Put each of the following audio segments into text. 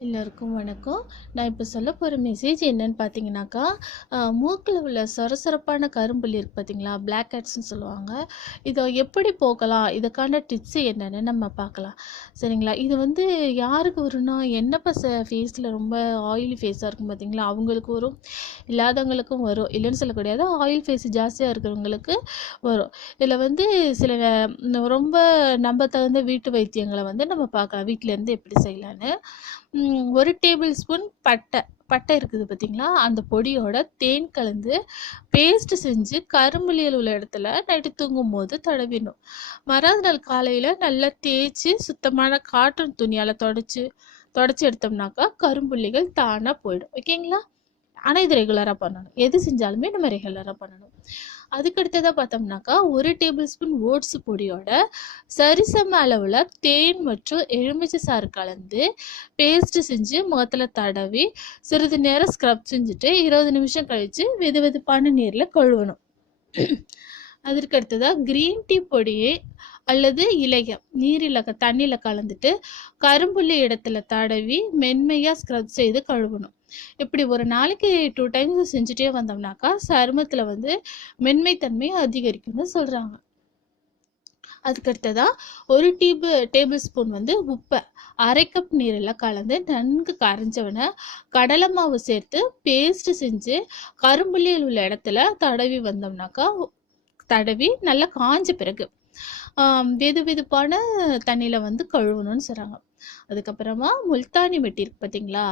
எல்லோருக்கும் வணக்கம். நான் இப்போ சொல்ல போகிற மெசேஜ் என்னன்னு பார்த்தீங்கன்னாக்கா, மூக்கில் உள்ள சொரசொரப்பான கரும்புள்ளி இருக்குது பார்த்தீங்களா, பிளாக் ஹெட்ஸ்ன்னு சொல்லுவாங்க. இதை எப்படி போக்கலாம், இதுக்கான டிப்ஸு என்னென்னு நம்ம பார்க்கலாம். சரிங்களா? இது வந்து யாருக்கு வரும்னா, எண்ணெய் ஃபேஸில் ரொம்ப ஆயிலி ஃபேஸாக இருக்கும் பார்த்தீங்களா, அவங்களுக்கு வரும். இல்லாதவங்களுக்கும் வரும், இல்லைன்னு சொல்லக்கூடாது. ஆயில் ஃபேஸ் ஜாஸ்தியாக இருக்கிறவங்களுக்கு வரும். இதில் வந்து சில ரொம்ப நம்ப தகுந்த வீட்டு வைத்தியங்களை வந்து நம்ம பார்க்கலாம், வீட்டிலேருந்து எப்படி செய்யலான்னு. 1 டேபிள் ஸ்பூன் பட்டை இருக்குது பார்த்தீங்களா, அந்த பொடியோட தேன் கலந்து பேஸ்ட் செஞ்சு கரும்புள்ளியில் உள்ள இடத்துல நைட்டு தூங்கும்போது தடவிடணும். மறுநாள் நாள் காலையில் நல்லா தேய்ச்சி சுத்தமான காட்டன் துணியால் தொடச்சி எடுத்தோம்னாக்கா கரும்புள்ளிகள் தானாக போயிடும். ஓகேங்களா? ஆனால் இது ரெகுலராக பண்ணணும். எது செஞ்சாலுமே நம்ம ரெகுலராக பண்ணணும். அதுக்கடுத்ததாக பார்த்தோம்னாக்கா 1 டேபிள் ஸ்பூன் ஓட்ஸ் பொடியோட சரிசம அளவில் தேன் மற்றும் எலுமிச்சை சாறு கலந்து பேஸ்ட் செஞ்சு முகத்தில் தடவி சிறிது நேரம் ஸ்க்ரப் செஞ்சுட்டு 20 நிமிஷம் கழித்து வெது வெதுப்பான நீரில் கழுவணும். அதற்கு அடுத்ததாக க்ரீன் டீ பொடியை அல்லது இலையை தண்ணியில் கலந்துட்டு கரும்புள்ளி இடத்துல தடவி மென்மையாக ஸ்க்ரப் செய்து கழுவணும். இப்படி ஒரு நாளைக்கு 2 டைம்ஸ் செஞ்சுட்டே வந்தோம்னாக்கா சருமத்தில் வந்து மென்மைத்தன்மை அதிகரிக்கும்னு சொல்கிறாங்க. அதுக்கடுத்ததாக 1 டேபிள் ஸ்பூன் வந்து உப்பை 1/2 கப் நீரில் கலந்து நன்கு கரைஞ்சவனை கடலை மாவு சேர்த்து பேஸ்ட் செஞ்சு கரும்புள்ளியில் உள்ள இடத்துல தடவி நல்லா காஞ்ச பிறகு வெது வெதுப்பான தண்ணியில் வந்து கழுவணும்னு சொல்கிறாங்க. அதுக்கப்புறமா முல்தானி மெட்டி இருக்கு பார்த்தீங்களா,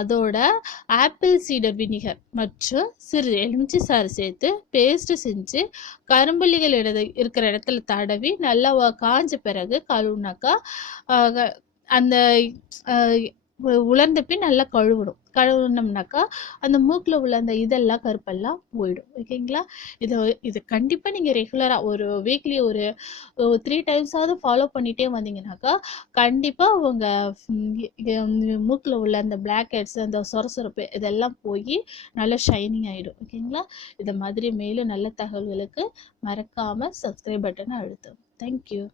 அதோட ஆப்பிள் சீடர் வினிகர் மற்றும் சிறு எலுமிச்சை சாறு சேர்த்து பேஸ்ட் செஞ்சு கரும்புள்ளிகள் இருக்கிற இடத்துல தடவி நல்லா காஞ்ச பிறகு கழுவுனாக்கா அந்த உலர்ந்த பின் நல்லா கழுவுனோம்னாக்கா அந்த மூக்கில் உள்ள அந்த இதெல்லாம் கருப்பெல்லாம் போயிடும். ஓகேங்களா? இது கண்டிப்பாக நீங்கள் ரெகுலராக ஒரு வீக்லி ஒரு 3 டைம்ஸாவது ஃபாலோ பண்ணிகிட்டே வந்தீங்கன்னாக்கா கண்டிப்பாக உங்கள் மூக்கில் உள்ள அந்த பிளாக் ஹெட்ஸ் அந்த சொரசொரப்பு இதெல்லாம் போய் நல்லா ஷைனிங் ஆகிடும். ஓகேங்களா? இதை மாதிரி மேலும் நல்ல தகவல்களுக்கு மறக்காமல் சப்ஸ்கிரைப் பட்டனை அழுத்தும். தேங்க்யூ.